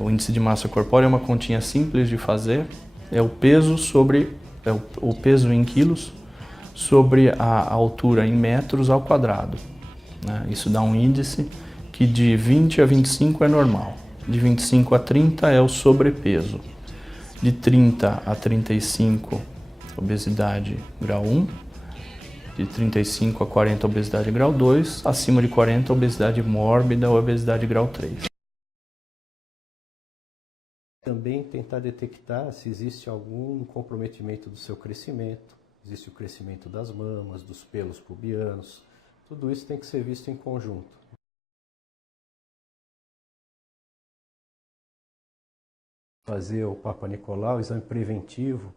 O índice de massa corpórea é uma continha simples de fazer. É o peso o peso em quilos sobre a altura em metros ao quadrado, né? Isso dá um índice que de 20 a 25 é normal. De 25 a 30 é o sobrepeso. De 30 a 35, obesidade grau 1. De 35 a 40, obesidade grau 2. Acima de 40, obesidade mórbida ou obesidade grau 3. Também tentar detectar se existe algum comprometimento do seu crescimento. Existe o crescimento das mamas, dos pelos pubianos. Tudo isso tem que ser visto em conjunto. Fazer o Papa Nicolau, o exame preventivo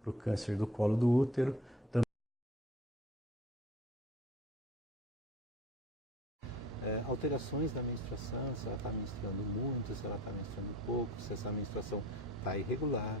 para o câncer do colo do útero. Alterações da menstruação, se ela está menstruando muito, se ela está menstruando pouco, se essa menstruação está irregular.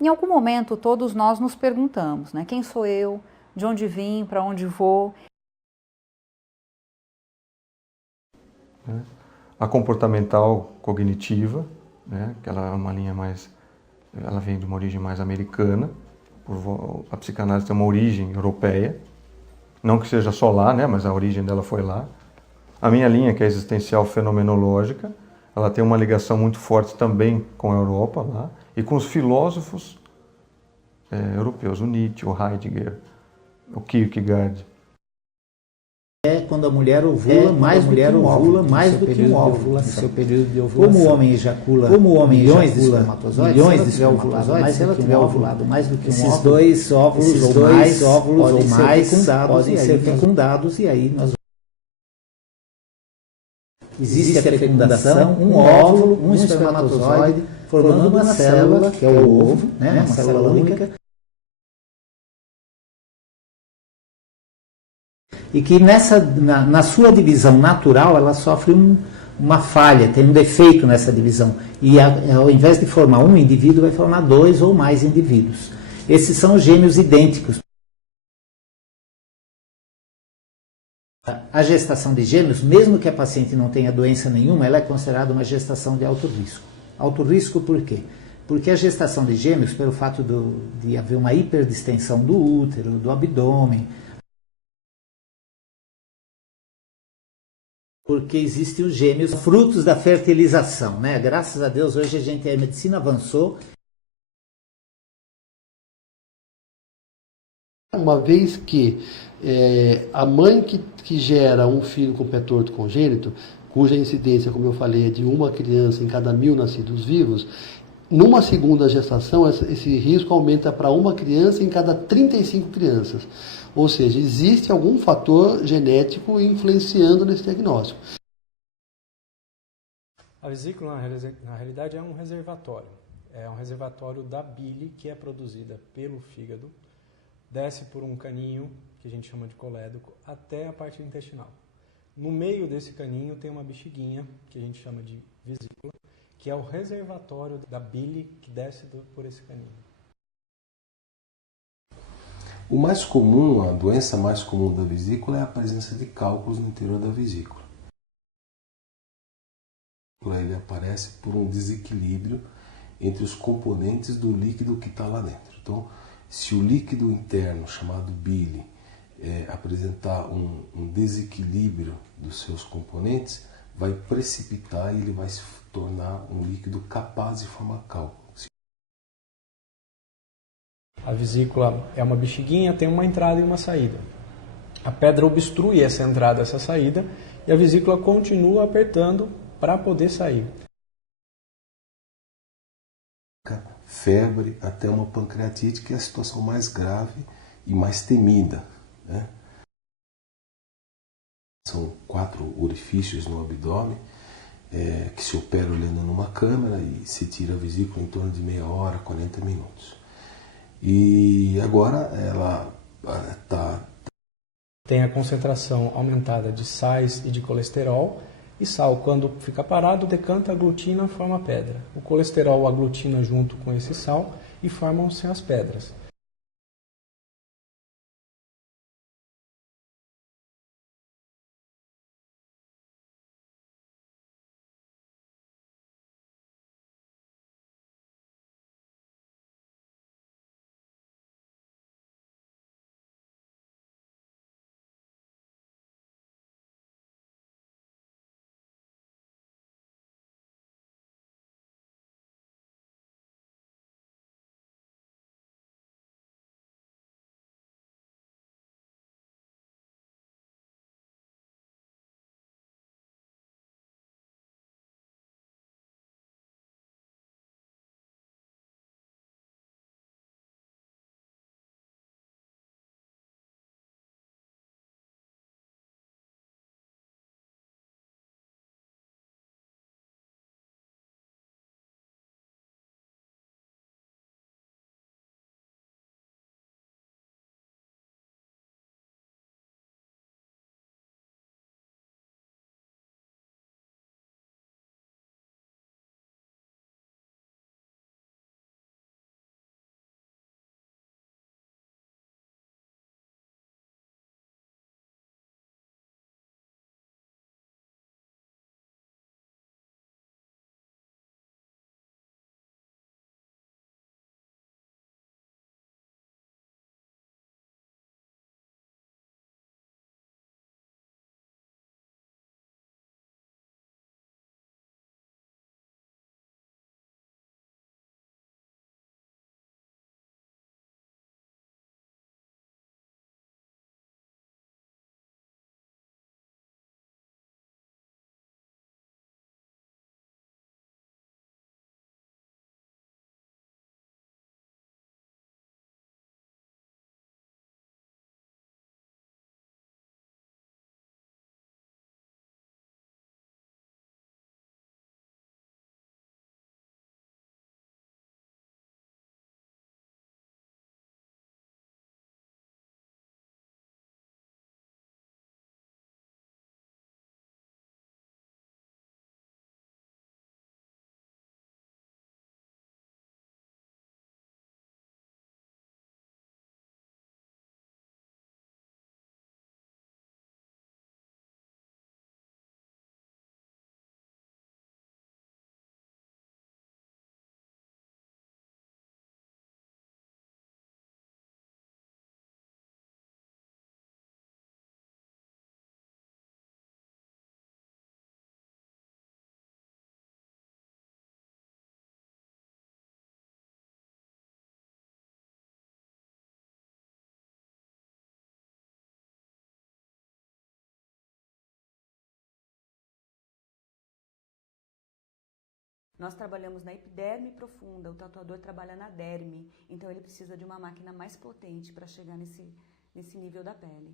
Em algum momento, todos nós nos perguntamos, né? Quem sou eu? De onde vim? Para onde vou? A comportamental cognitiva, né? Que ela é uma linha mais, ela vem de uma origem mais americana. A psicanálise tem uma origem europeia, não que seja só lá, né? Mas a origem dela foi lá. A minha linha, que é a existencial fenomenológica, ela tem uma ligação muito forte também com a Europa lá e com os filósofos europeus, o Nietzsche, o Heidegger, o Kierkegaard. É quando a mulher ovula mais do que um óvulo, no seu período de ovulação. Como o homem ejacula milhões de espermatozoides, mas se ela tiver ovulado mais do que um óvulo, esses dois óvulos ou mais podem ser fecundados e aí nós existe a fecundação, um óvulo, um espermatozoide, formando uma célula, que é o ovo, né, uma célula única, e que na sua divisão natural ela sofre uma falha, tem um defeito nessa divisão. E ao invés de formar um indivíduo, vai formar 2 ou mais indivíduos. Esses são os gêmeos idênticos. A gestação de gêmeos, mesmo que a paciente não tenha doença nenhuma, ela é considerada uma gestação de alto risco. Alto risco por quê? Porque a gestação de gêmeos, pelo fato de haver uma hiperdistensão do útero, do abdômen, porque existem os gêmeos frutos da fertilização, né? Graças a Deus, hoje a medicina avançou. Uma vez que a mãe que gera um filho com pé torto congênito, cuja incidência, como eu falei, é de uma criança em cada 1000 nascidos vivos, numa segunda gestação, esse risco aumenta para uma criança em cada 35 crianças. Ou seja, existe algum fator genético influenciando nesse diagnóstico. A vesícula, na realidade, é um reservatório. É um reservatório da bile que é produzida pelo fígado, desce por um caninho, que a gente chama de colédoco, até a parte intestinal. No meio desse caninho tem uma bexiguinha, que a gente chama de vesícula, que é o reservatório da bile que desce por esse caninho. O mais comum, a doença mais comum da vesícula é a presença de cálculos no interior da vesícula. Ele aparece por um desequilíbrio entre os componentes do líquido que está lá dentro. Então, se o líquido interno, chamado bile, apresentar um desequilíbrio dos seus componentes, vai precipitar e ele vai se tornar um líquido capaz de formar cálculo. A vesícula é uma bexiguinha, tem uma entrada e uma saída. A pedra obstrui essa entrada, essa saída, e a vesícula continua apertando para poder sair. Febre até uma pancreatite, que é a situação mais grave e mais temida, né? São 4 orifícios no abdômen, que se opera olhando numa câmera e se tira a vesícula em torno de meia hora, 40 minutos. E agora ela tem a concentração aumentada de sais e de colesterol, e sal, quando fica parado, decanta, aglutina, forma pedra. O colesterol aglutina junto com esse sal e formam-se as pedras. Nós trabalhamos na epiderme profunda, o tatuador trabalha na derme, então ele precisa de uma máquina mais potente para chegar nesse nível da pele.